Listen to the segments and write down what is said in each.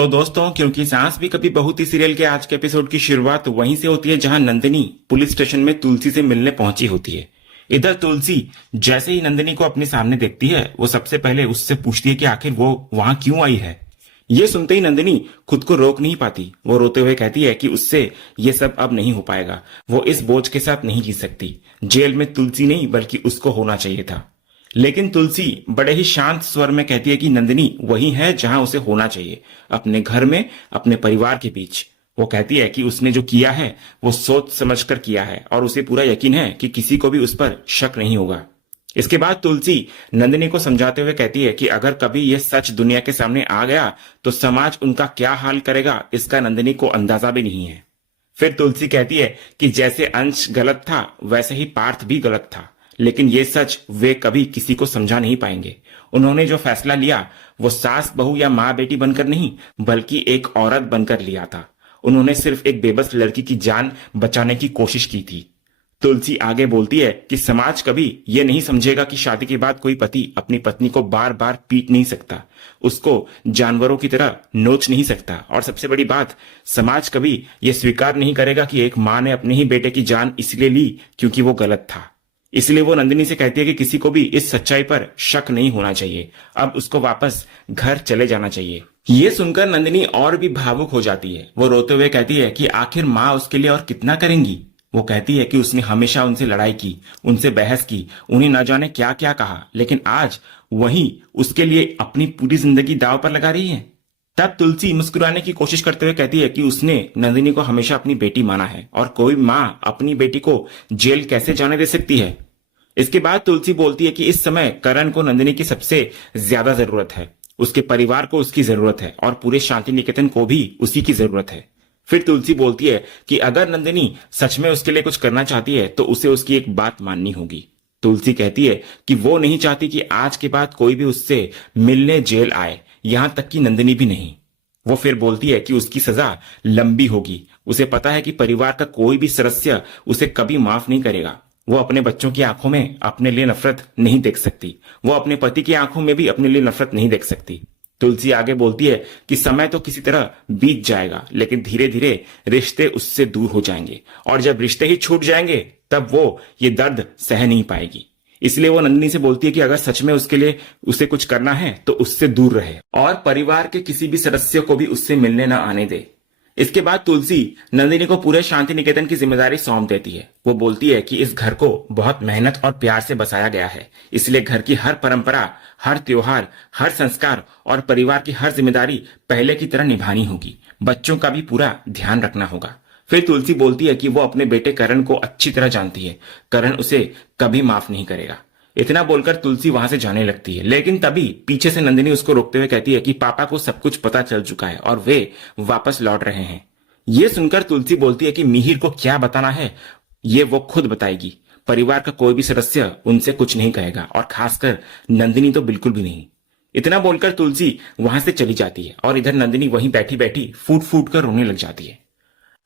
तो दोस्तों, क्योंकि सांस भी कभी बहू थी सीरियल के आज के एपिसोड की शुरुआत वहीं से होती है जहां नंदिनी पुलिस स्टेशन में तुलसी से मिलने पहुंची होती है। इधर तुलसी जैसे ही नंदिनी को अपने सामने देखती है वो सबसे पहले उससे पूछती है कि आखिर वो वहां क्यों आई है। ये सुनते ही नंदिनी खुद को रोक नहीं पाती। वो रोते हुए कहती है कि उससे ये सब अब नहीं हो पाएगा। वो इस बोझ के साथ नहीं जी सकती। जेल में तुलसी नहीं बल्कि उसको होना चाहिए था। लेकिन तुलसी बड़े ही शांत स्वर में कहती है कि नंदिनी वही है जहां उसे होना चाहिए, अपने घर में, अपने परिवार के बीच। वो कहती है कि उसने जो किया है वो सोच समझकर किया है और उसे पूरा यकीन है कि किसी को भी उस पर शक नहीं होगा। इसके बाद तुलसी नंदिनी को समझाते हुए कहती है कि अगर कभी यह सच दुनिया के सामने आ गया तो समाज उनका क्या हाल करेगा इसका नंदिनी को अंदाजा भी नहीं है। फिर तुलसी कहती है कि जैसे अंश गलत था वैसे ही पार्थ भी गलत था, लेकिन ये सच वे कभी किसी को समझा नहीं पाएंगे। उन्होंने जो फैसला लिया वो सास बहू या माँ बेटी बनकर नहीं बल्कि एक औरत बनकर लिया था। उन्होंने सिर्फ एक बेबस लड़की की जान बचाने की कोशिश की थी। तुलसी आगे बोलती है कि समाज कभी ये नहीं समझेगा कि शादी के बाद कोई पति अपनी पत्नी को बार बार पीट नहीं सकता, उसको जानवरों की तरह नोच नहीं सकता। और सबसे बड़ी बात, समाज कभी ये स्वीकार नहीं करेगा कि एक माँ ने अपने ही बेटे की जान इसलिए ली क्योंकि वो गलत था। इसलिए वो नंदिनी से कहती है कि किसी को भी इस सच्चाई पर शक नहीं होना चाहिए। अब उसको वापस घर चले जाना चाहिए। ये सुनकर नंदिनी और भी भावुक हो जाती है। वो रोते हुए कहती है कि आखिर माँ उसके लिए और कितना करेंगी। वो कहती है कि उसने हमेशा उनसे लड़ाई की, उनसे बहस की, उन्हें न जाने क्या क्या कहा, लेकिन आज वही उसके लिए अपनी पूरी जिंदगी दांव पर लगा रही है। तब तुलसी मुस्कुराने की कोशिश करते हुए कहती है कि उसने नंदिनी को हमेशा अपनी बेटी माना है और कोई माँ अपनी बेटी को जेल कैसे जाने दे सकती है। इसके बाद तुलसी बोलती है कि इस समय करण को नंदिनी की सबसे ज्यादा जरूरत है, उसके परिवार को उसकी जरूरत है और पूरे शांति निकेतन को भी उसी की जरूरत है। फिर तुलसी बोलती है कि अगर नंदिनी सच में उसके लिए कुछ करना चाहती है तो उसे उसकी एक बात माननी होगी। तुलसी कहती है कि वो नहीं चाहती कि आज के बाद कोई भी उससे मिलने जेल आए, यहां तक कि नंदिनी भी नहीं। वो फिर बोलती है कि उसकी सजा लंबी होगी। उसे पता है कि परिवार का कोई भी सदस्य उसे कभी माफ नहीं करेगा। वो अपने बच्चों की आंखों में अपने लिए नफरत नहीं देख सकती। वो अपने पति की आंखों में भी अपने लिए नफरत नहीं देख सकती। तुलसी आगे बोलती है कि समय तो किसी तरह बीत जाएगा, लेकिन धीरे धीरे रिश्ते उससे दूर हो जाएंगे और जब रिश्ते ही छूट जाएंगे तब वो ये दर्द सह नहीं पाएगी। इसलिए वो नंदिनी से बोलती है कि अगर सच में उसके लिए उसे कुछ करना है तो उससे दूर रहे और परिवार के किसी भी सदस्य को भी उससे मिलने न आने दे। इसके बाद तुलसी नंदिनी को पूरे शांति निकेतन की जिम्मेदारी सौंप देती है। वो बोलती है कि इस घर को बहुत मेहनत और प्यार से बसाया गया है, इसलिए घर की हर परंपरा, हर त्योहार, हर संस्कार और परिवार की हर जिम्मेदारी पहले की तरह निभानी होगी। बच्चों का भी पूरा ध्यान रखना होगा। फिर तुलसी बोलती है कि वो अपने बेटे करण को अच्छी तरह जानती है। करण उसे कभी माफ नहीं करेगा। इतना बोलकर तुलसी वहां से जाने लगती है, लेकिन तभी पीछे से नंदिनी उसको रोकते हुए कहती है कि पापा को सब कुछ पता चल चुका है और वे वापस लौट रहे हैं। ये सुनकर तुलसी बोलती है कि मिहिर को क्या बताना है ये वो खुद बताएगी। परिवार का कोई भी सदस्य उनसे कुछ नहीं कहेगा और खासकर नंदिनी तो बिल्कुल भी नहीं। इतना बोलकर तुलसी वहां से चली जाती है और इधर नंदिनी वहीं बैठी बैठी फूट फूट कर रोने लग जाती है।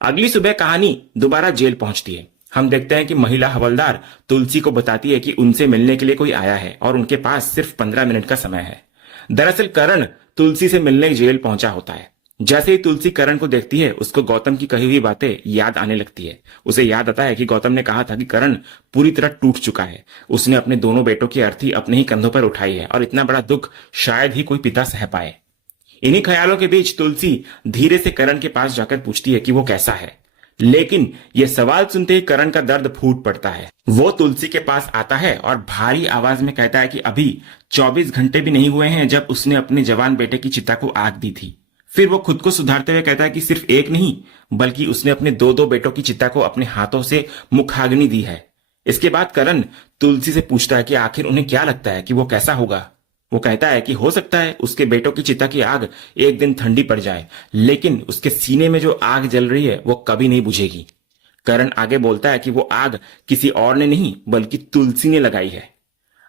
अगली सुबह कहानी दोबारा जेल पहुंचती है। हम देखते हैं कि महिला हवलदार तुलसी को बताती है कि उनसे मिलने के लिए कोई आया है और उनके पास सिर्फ 15 मिनट का समय है। दरअसल करण तुलसी से मिलने जेल पहुंचा होता है। जैसे ही तुलसी करण को देखती है उसको गौतम की कही हुई बातें याद आने लगती है। उसे याद आता है कि गौतम ने कहा था कि करण पूरी तरह टूट चुका है। उसने अपने दोनों बेटों की अर्थी अपने ही कंधों पर उठाई है और इतना बड़ा दुख शायद ही कोई पिता सह पाए। इन्हीं ख्यालों के बीच तुलसी धीरे से करण के पास जाकर पूछती है कि वो कैसा है, लेकिन यह सवाल सुनते ही करण का दर्द फूट पड़ता है। वो तुलसी के पास आता है और भारी आवाज में कहता है कि अभी 24 घंटे भी नहीं हुए हैं जब उसने अपने जवान बेटे की चिता को आग दी थी। फिर वो खुद को सुधारते हुए कहता है कि सिर्फ एक नहीं बल्कि उसने अपने दो दो बेटों की चिता को अपने हाथों से मुखाग्नि दी है। इसके बाद करण तुलसी से पूछता है कि आखिर उन्हें क्या लगता है कि वो कैसा होगा। वो कहता है कि हो सकता है उसके बेटों की चिता की आग एक दिन ठंडी पड़ जाए, लेकिन उसके सीने में जो आग जल रही है वो कभी नहीं बुझेगी। करण आगे बोलता है कि वो आग किसी और ने नहीं बल्कि तुलसी ने लगाई है।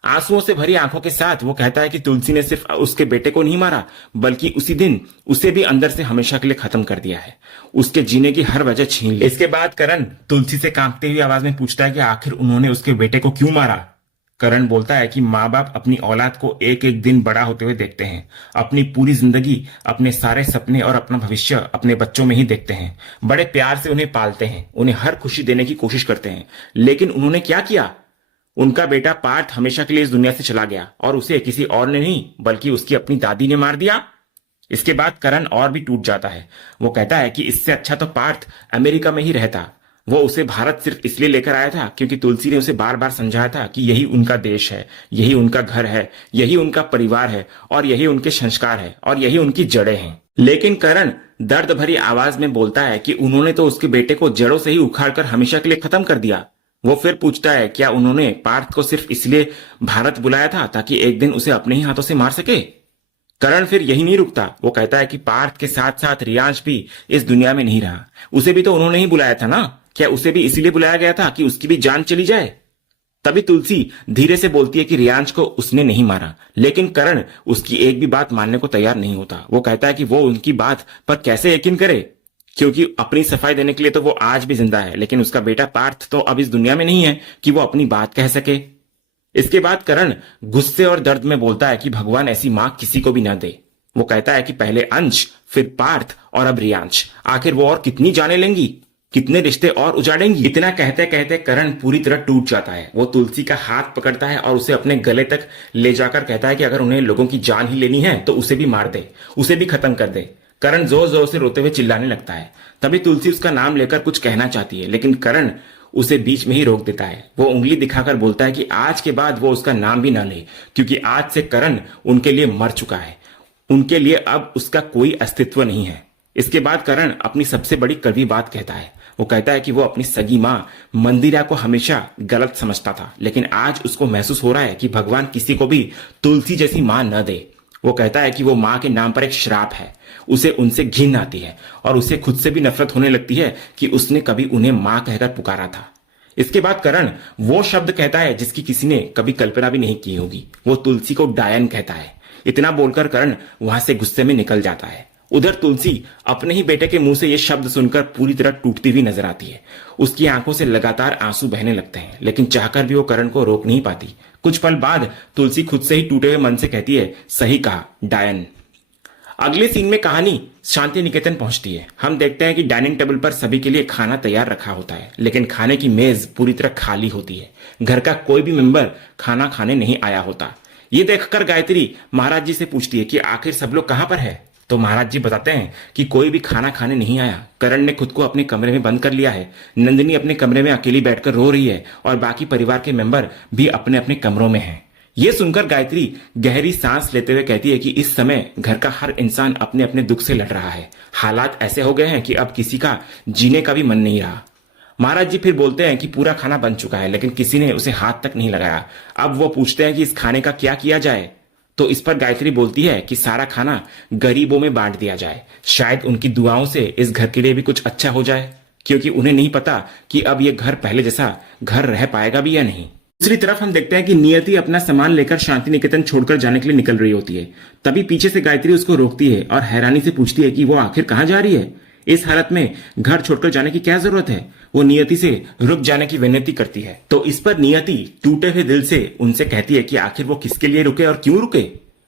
आंसुओं से भरी आंखों के साथ वो कहता है कि तुलसी ने सिर्फ उसके बेटे को नहीं मारा बल्कि उसी दिन उसे भी अंदर से हमेशा के लिए खत्म कर दिया है, उसके जीने की हर वजह छीन ली। इसके बाद करण तुलसी से कांपती हुई आवाज में पूछता है कि आखिर उन्होंने उसके बेटे को क्यों मारा। करण बोलता है कि माँ बाप अपनी औलाद को एक एक दिन बड़ा होते हुए देखते हैं, अपनी पूरी जिंदगी, अपने सारे सपने और अपना भविष्य अपने बच्चों में ही देखते हैं, बड़े प्यार से उन्हें पालते हैं, उन्हें हर खुशी देने की कोशिश करते हैं। लेकिन उन्होंने क्या किया? उनका बेटा पार्थ हमेशा के लिए इस दुनिया से चला गया और उसे किसी और ने नहीं बल्कि उसकी अपनी दादी ने मार दिया। इसके बाद करण और भी टूट जाता है। वो कहता है कि इससे अच्छा तो पार्थ अमेरिका में ही रहता। वो उसे भारत सिर्फ इसलिए लेकर आया था क्योंकि तुलसी ने उसे बार बार समझाया था कि यही उनका देश है, यही उनका घर है, यही उनका परिवार है और यही उनके संस्कार है और यही उनकी जड़ें हैं। लेकिन करण दर्द भरी आवाज में बोलता है कि उन्होंने तो उसके बेटे को जड़ों से ही उखाड़कर हमेशा के लिए खत्म कर दिया। वो फिर पूछता है क्या उन्होंने पार्थ को सिर्फ इसलिए भारत बुलाया था ताकि एक दिन उसे अपने ही हाथों से मार सके? करण फिर यही नहीं रुकता। वो कहता है कि पार्थ के साथ साथ रियांश भी इस दुनिया में नहीं रहा। उसे भी तो उन्होंने ही बुलाया था ना? क्या उसे भी इसीलिए बुलाया गया था कि उसकी भी जान चली जाए? तभी तुलसी धीरे से बोलती है कि रियांश को उसने नहीं मारा। लेकिन करण उसकी एक भी बात मानने को तैयार नहीं होता। वो कहता है कि वो उनकी बात पर कैसे यकीन करे, क्योंकि अपनी सफाई देने के लिए तो वो आज भी जिंदा है, लेकिन उसका बेटा पार्थ तो अब इस दुनिया में नहीं है कि वो अपनी बात कह सके। इसके बाद करण गुस्से और दर्द में बोलता है कि भगवान ऐसी मां किसी को भी ना दे। वो कहता है कि पहले अंश, फिर पार्थ और अब रियांश, आखिर वो और कितनी जाने लेंगी, कितने रिश्ते और उजाड़ेंगी? इतना कहते कहते करण पूरी तरह टूट जाता है। वो तुलसी का हाथ पकड़ता है और उसे अपने गले तक ले जाकर कहता है कि अगर उन्हें लोगों की जान ही लेनी है तो उसे भी मार दे, उसे भी खत्म कर दे। करण जोर जोर से रोते हुए चिल्लाने लगता है। तभी तुलसी उसका नाम लेकर कुछ कहना चाहती है, लेकिन करण उसे बीच में ही रोक देता है। वो उंगली दिखाकर बोलता है कि आज के बाद वो उसका नाम भी ना ले, क्योंकि आज से करण उनके लिए मर चुका है। उनके लिए अब उसका कोई अस्तित्व नहीं है। इसके बाद करण अपनी सबसे बड़ी कड़वी बात कहता है। वो कहता है कि वो अपनी सगी मां मंदिरा को हमेशा गलत समझता था, लेकिन आज उसको महसूस हो रहा है कि भगवान किसी को भी तुलसी जैसी मां न दे। वो कहता है कि वो मां के नाम पर एक श्राप है। उसे उनसे घिन आती है और उसे खुद से भी नफरत होने लगती है कि उसने कभी उन्हें मां कहकर पुकारा था। इसके बाद करण वो शब्द कहता है जिसकी किसी ने कभी कल्पना भी नहीं की होगी। वो तुलसी को डायन कहता है। इतना बोलकर करण वहां से गुस्से में निकल जाता है। उधर तुलसी अपने ही बेटे के मुंह से ये शब्द सुनकर पूरी तरह टूटती हुई नजर आती है। उसकी आंखों से लगातार आंसू बहने लगते हैं, लेकिन चाहकर भी वो करण को रोक नहीं पाती। कुछ पल बाद तुलसी खुद से ही टूटे हुए मन से कहती है, सही कहा, डायन। अगले सीन में कहानी शांति निकेतन पहुंचती है। हम देखते हैं कि डाइनिंग टेबल पर सभी के लिए खाना तैयार रखा होता है, लेकिन खाने की मेज पूरी तरह खाली होती है। घर का कोई भी मेंबर खाना खाने नहीं आया होता। ये देखकर गायत्री महाराज जी से पूछती है कि आखिर सब लोग कहां पर है? तो महाराज जी बताते हैं कि कोई भी खाना खाने नहीं आया। करण ने खुद को अपने कमरे में बंद कर लिया है। नंदिनी अपने कमरे में अकेली बैठकर रो रही है और बाकी परिवार के मेंबर भी अपने अपने कमरों में हैं। ये सुनकर गायत्री गहरी सांस लेते हुए कहती है कि इस समय घर का हर इंसान अपने अपने दुख से लड़ रहा है। हालात ऐसे हो गए हैं कि अब किसी का जीने का भी मन नहीं रहा। महाराज जी फिर बोलते हैं कि पूरा खाना बन चुका है, लेकिन किसी ने उसे हाथ तक नहीं लगाया। अब वो पूछते हैं कि इस खाने का क्या किया जाए? तो इस पर गायत्री बोलती है कि सारा खाना गरीबों में बांट दिया जाए। शायद उनकी दुआओं से इस घर के लिए भी कुछ अच्छा हो जाए, क्योंकि उन्हें नहीं पता कि अब ये घर पहले जैसा घर रह पाएगा भी या नहीं। दूसरी तरफ हम देखते हैं कि नियति अपना सामान लेकर शांति निकेतन छोड़कर जाने के लिए निकल रही होती है। तभी पीछे से गायत्री उसको रोकती है और हैरानी से पूछती है कि वो आखिर कहां जा रही है। इस हालत में घर छोड़कर जाने की क्या जरूरत है? वो नियति से रुक जाने की विनती करती है। तो इस पर नियति टूटे हुए दिल से उनसे कहती है कि आखिर वो किसके लिए रुके और क्यों रुके।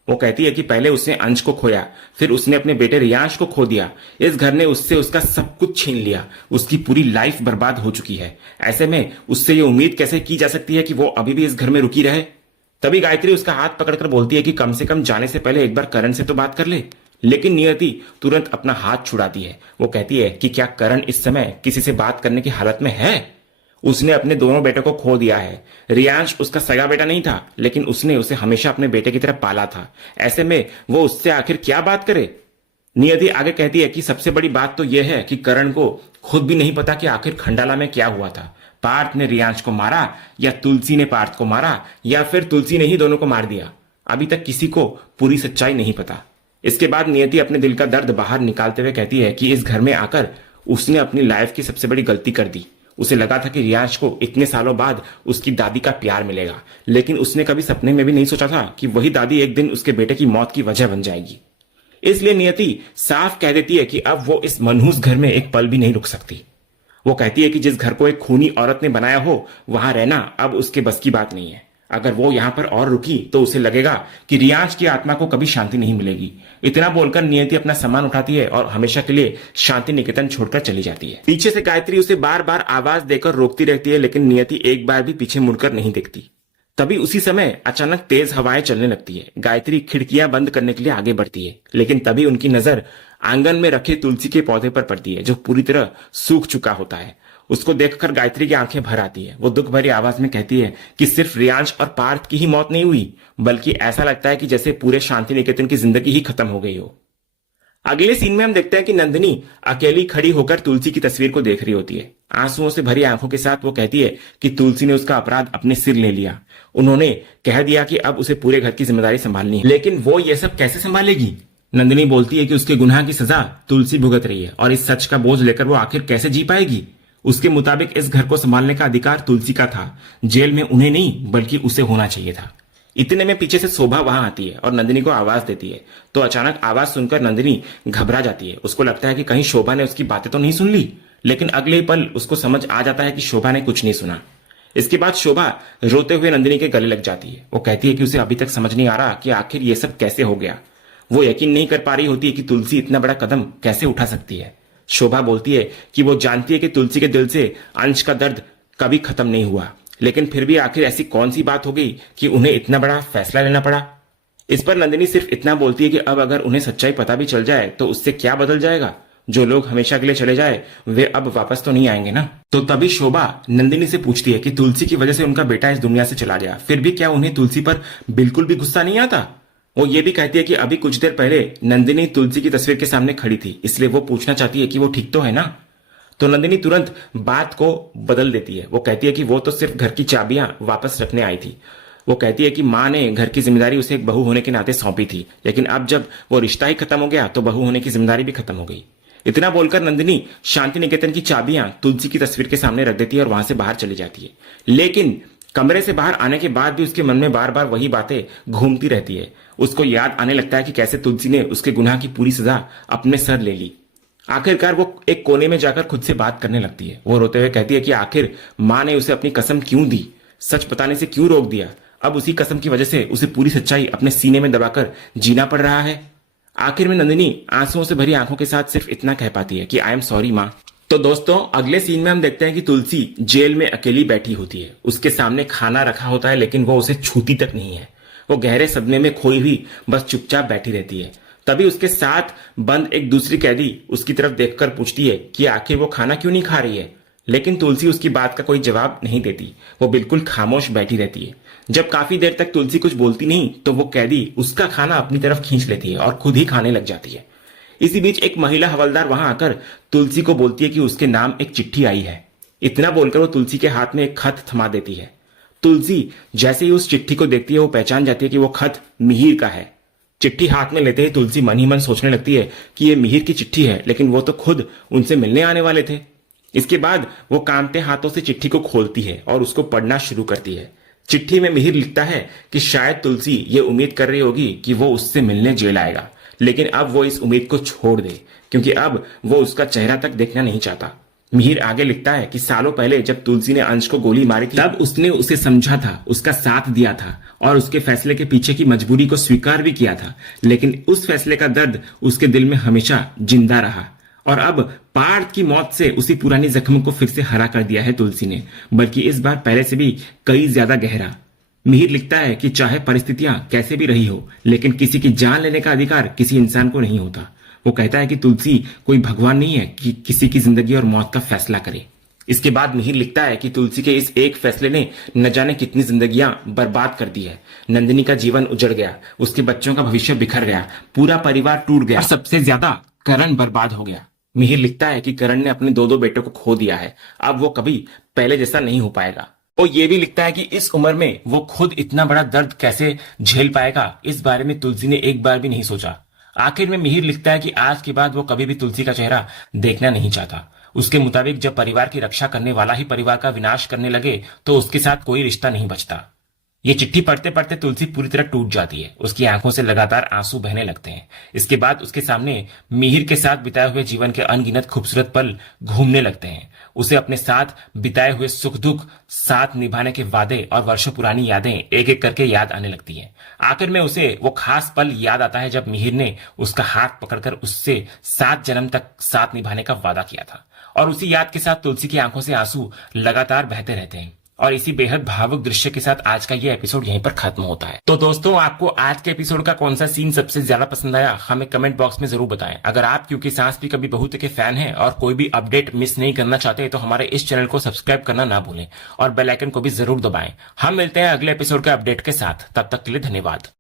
वो कहती है कि पहले उसने अंश को खोया, फिर उसने अपने बेटे रियांश को खो दिया। इस घर ने उससे उसका सब कुछ छीन लिया। उसकी पूरी लाइफ बर्बाद हो चुकी है। ऐसे में उससे ये उम्मीद कैसे की जा सकती है कि वो अभी भी इस घर में रुकी रहे? तभी गायत्री उसका हाथ पकड़कर बोलती है कि कम से कम जाने से पहले एक बार करण से तो बात कर ले। लेकिन नियति तुरंत अपना हाथ छुड़ाती है। वो कहती है कि क्या करण इस समय किसी से बात करने की हालत में है? उसने अपने दोनों बेटों को खो दिया है। रियांश उसका सगा बेटा नहीं था, लेकिन उसने उसे हमेशा अपने बेटे की तरह पाला था। ऐसे में वो उससे आखिर क्या बात करे? नियति आगे कहती है कि सबसे बड़ी बात तो यह है कि करण को खुद भी नहीं पता कि आखिर खंडाला में क्या हुआ था। पार्थ ने रियांश को मारा या तुलसी ने पार्थ को मारा या फिर तुलसी ने ही दोनों को मार दिया। अभी तक किसी को पूरी सच्चाई नहीं पता। इसके बाद नियति अपने दिल का दर्द बाहर निकालते हुए कहती है कि इस घर में आकर उसने अपनी लाइफ की सबसे बड़ी गलती कर दी। उसे लगा था कि रियांश को इतने सालों बाद उसकी दादी का प्यार मिलेगा, लेकिन उसने कभी सपने में भी नहीं सोचा था कि वही दादी एक दिन उसके बेटे की मौत की वजह बन जाएगी। इसलिए नियति साफ कह देती है कि अब वो इस मनहूस घर में एक पल भी नहीं रुक सकती। वो कहती है कि जिस घर को एक खूनी औरत ने बनाया हो, वहां रहना अब उसके बस की बात नहीं है। अगर वो यहाँ पर और रुकी तो उसे लगेगा कि रियांश की आत्मा को कभी शांति नहीं मिलेगी। इतना बोलकर नियति अपना सामान उठाती है और हमेशा के लिए शांति निकेतन छोड़कर चली जाती है। पीछे से गायत्री उसे बार बार आवाज देकर रोकती रहती है, लेकिन नियति एक बार भी पीछे मुड़कर नहीं देखती। तभी उसी समय अचानक तेज हवाएं चलने लगती है। गायत्री खिड़कियां बंद करने के लिए आगे बढ़ती है, लेकिन तभी उनकी नजर आंगन में रखे तुलसी के पौधे पर पड़ती है, जो पूरी तरह सूख चुका होता है। उसको देखकर गायत्री की आंखें भर आती है। वो दुख भरी आवाज में कहती है कि सिर्फ रियांश और पार्थ की ही मौत नहीं हुई, बल्कि ऐसा लगता है कि जैसे पूरे शांति निकेतन की जिंदगी ही खत्म हो गई हो। अगले सीन में हम देखते हैं कि नंदिनी अकेली खड़ी होकर तुलसी की तस्वीर को देख रही होती है। आंसुओं से भरी आंखों के साथ वो कहती है कि तुलसी ने उसका अपराध अपने सिर ले लिया। उन्होंने कह दिया कि अब उसे पूरे घर की जिम्मेदारी संभालनी है, लेकिन वो ये सब कैसे संभालेगी। नंदिनी बोलती है कि उसके गुनाह की सजा तुलसी भुगत रही है और इस सच का बोझ लेकर वो आखिर कैसे जी पाएगी। उसके मुताबिक इस घर को संभालने का अधिकार तुलसी का था, जेल में उन्हें नहीं बल्कि उसे होना चाहिए था। इतने में पीछे से शोभा वहां आती है और नंदिनी को आवाज देती है। तो अचानक आवाज सुनकर नंदिनी घबरा जाती है। उसको लगता है कि कहीं शोभा ने उसकी बातें तो नहीं सुन ली, लेकिन अगले ही पल उसको समझ आ जाता है कि शोभा ने कुछ नहीं सुना। इसके बाद शोभा रोते हुए नंदिनी के गले लग जाती है। वो कहती है कि उसे अभी तक समझ नहीं आ रहा कि आखिर ये सब कैसे हो गया। वो यकीन नहीं कर पा रही होती है कि तुलसी इतना बड़ा कदम कैसे उठा सकती है। शोभा बोलती है कि वो जानती है कि तुलसी के दिल से अंश का दर्द कभी खत्म नहीं हुआ, लेकिन फिर भी आखिर ऐसी कौन सी बात हो गई कि उन्हें इतना बड़ा फैसला लेना पड़ा। इस पर नंदिनी सिर्फ इतना बोलती है कि अब अगर उन्हें सच्चाई पता भी चल जाए तो उससे क्या बदल जाएगा। जो लोग हमेशा के लिए चले जाए वे अब वापस तो नहीं आएंगे ना। तो तभी शोभा नंदिनी से पूछती है कि तुलसी की वजह से उनका बेटा इस दुनिया से चला गया, फिर भी क्या उन्हें तुलसी पर बिल्कुल भी गुस्सा नहीं आता। वो ये भी कहती है कि अभी कुछ देर पहले नंदिनी तुलसी की तस्वीर के सामने खड़ी थी, इसलिए वो पूछना चाहती है कि वो ठीक तो है ना। तो नंदिनी तुरंत बात को बदल देती है। वो कहती है कि वो तो सिर्फ घर की चाबियां वापस रखने आई थी। वो कहती है कि माँ ने घर की जिम्मेदारी उसे एक बहू होने के नाते सौंपी थी, लेकिन अब जब वो रिश्ता ही खत्म हो गया तो बहू होने की जिम्मेदारी भी खत्म हो गई। इतना बोलकर नंदिनी शांति निकेतन की चाबियां तुलसी की तस्वीर के सामने रख देती है और वहां से बाहर चली जाती है। लेकिन कमरे से बाहर आने के बाद भी उसके मन में बार बार वही बातें घूमती रहती है। उसको याद आने लगता है कि कैसे तुलसी ने उसके गुनाह की पूरी सजा अपने सर ले ली। आखिरकार वो एक कोने में जाकर खुद से बात करने लगती है। वो रोते हुए कहती है कि आखिर माँ ने उसे अपनी कसम क्यों दी, सच बताने से क्यों रोक दिया। अब उसी कसम की वजह से उसे पूरी सच्चाई अपने सीने में दबाकर जीना पड़ रहा है। आखिर में नंदिनी आंसुओं से भरी आंखों के साथ सिर्फ इतना कह पाती है कि आई एम सॉरी माँ। तो दोस्तों अगले सीन में हम देखते हैं कि तुलसी जेल में अकेली बैठी होती है। उसके सामने खाना रखा होता है, लेकिन वो उसे छूती तक नहीं है। वो गहरे सदमे में खोई हुई बस चुपचाप बैठी रहती है। तभी उसके साथ बंद एक दूसरी कैदी उसकी तरफ देखकर पूछती है कि आखिर वो खाना क्यों नहीं खा रही है, लेकिन तुलसी उसकी बात का कोई जवाब नहीं देती। वो बिल्कुल खामोश बैठी रहती है। जब काफी देर तक तुलसी कुछ बोलती नहीं तो वो कैदी उसका खाना अपनी तरफ खींच लेती है और खुद ही खाने लग जाती है। इसी बीच एक महिला हवलदार वहां आकर तुलसी को बोलती है कि उसके नाम एक चिट्ठी आई है। इतना बोलकर वो तुलसी के हाथ में एक खत थमा देती है। तुलसी जैसे ही उस चिट्ठी को देखती है वो पहचान जाती है कि वो खत मिहिर का है। चिट्ठी हाथ में लेते ही तुलसी मन ही मन सोचने लगती है कि ये मिहिर की चिट्ठी है, लेकिन वो तो खुद उनसे मिलने आने वाले थे। इसके बाद वो कांपते हाथों से चिट्ठी को खोलती है और उसको पढ़ना शुरू करती है। चिट्ठी में मिहिर लिखता है कि शायद तुलसी ये उम्मीद कर रही होगी कि वो उससे मिलने जेल आएगा, लेकिन अब वो इस उम्मीद को छोड़ दे, क्योंकि अब वो उसका चेहरा तक देखना नहीं चाहता। मिहिर आगे लिखता है कि सालों पहले जब तुलसी ने अंश को गोली मारी थी, तब उसने उसे समझा था, उसका साथ दिया था और उसके फैसले के पीछे की मजबूरी को स्वीकार भी किया था, लेकिन उस फैसले का दर्द उसके दिल में हमेशा जिंदा रहा। और अब पार्थ की मौत से उसी पुरानी जख्म को फिर से हरा कर दिया है तुलसी ने, बल्कि इस बार पहले से भी कई ज्यादा गहरा। मिहिर लिखता है कि चाहे परिस्थितियां कैसे भी रही हो, लेकिन किसी की जान लेने का अधिकार किसी इंसान को नहीं होता। वो कहता है कि तुलसी कोई भगवान नहीं है कि किसी की जिंदगी और मौत का फैसला करे। इसके बाद मिहिर लिखता है कि तुलसी के इस एक फैसले ने न जाने कितनी जिंदगियां बर्बाद कर दी है। नंदिनी का जीवन उजड़ गया, उसके बच्चों का भविष्य बिखर गया, पूरा परिवार टूट गया और सबसे ज्यादा करण बर्बाद हो गया। मिहिर लिखता है कि करण ने अपने दो बेटों को खो दिया है, अब वो कभी पहले जैसा नहीं हो पाएगा। वो ये भी लिखता है कि इस उम्र में वो खुद इतना बड़ा दर्द कैसे झेल पाएगा, इस बारे में तुलसी ने एक बार भी नहीं सोचा। आखिर में मिहिर लिखता है कि आज के बाद वो कभी भी तुलसी का चेहरा देखना नहीं चाहता। उसके मुताबिक जब परिवार की रक्षा करने वाला ही परिवार का विनाश करने लगे तो उसके साथ कोई रिश्ता नहीं बचता। ये चिट्ठी पढ़ते पढ़ते तुलसी पूरी तरह टूट जाती है। उसकी आंखों से लगातार आंसू बहने लगते हैं। इसके बाद उसके सामने मिहिर के साथ बिताए हुए जीवन के अनगिनत खूबसूरत पल घूमने लगते हैं। उसे अपने साथ बिताए हुए सुख दुख, साथ निभाने के वादे और वर्षों पुरानी यादें एक एक करके याद आने लगती हैं। आखिर में उसे वो खास पल याद आता है जब मिहिर ने उसका हाथ पकड़कर उससे 7 जन्म तक साथ निभाने का वादा किया था। और उसी याद के साथ तुलसी की आंखों से आंसू लगातार बहते रहते हैं। और इसी बेहद भावुक दृश्य के साथ आज का ये एपिसोड यहीं पर खत्म होता है। तो दोस्तों, आपको आज के एपिसोड का कौन सा सीन सबसे ज्यादा पसंद आया, हमें कमेंट बॉक्स में जरूर बताएं। अगर आप क्योंकि सांस भी कभी बहू के फैन हैं और कोई भी अपडेट मिस नहीं करना चाहते तो हमारे इस चैनल को सब्सक्राइब करना ना भूलें और बेल आइकन को भी जरूर दबाएं। हम मिलते हैं अगले एपिसोड के अपडेट के साथ। तब तक के लिए धन्यवाद।